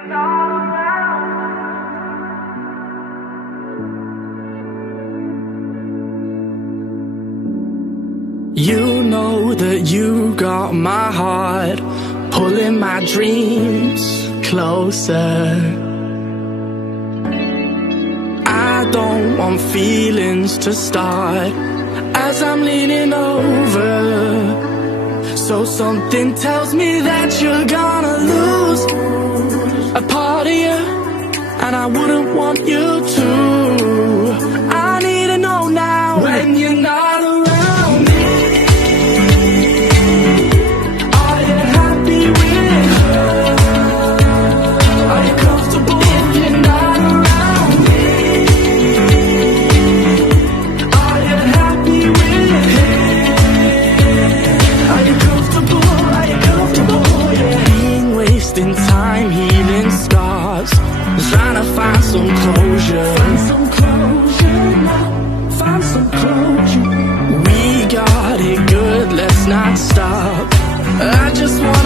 You know that you got my heart, pulling my dreams closer. I don't want feelings to start as I'm leaning over. So something tells me that you're gonna lose a part of you, and I wouldn't want you to. I need to know now when you're not around. Time healing scars, trying to find some closure. Find some closure. We got it good, let's not stop. I just want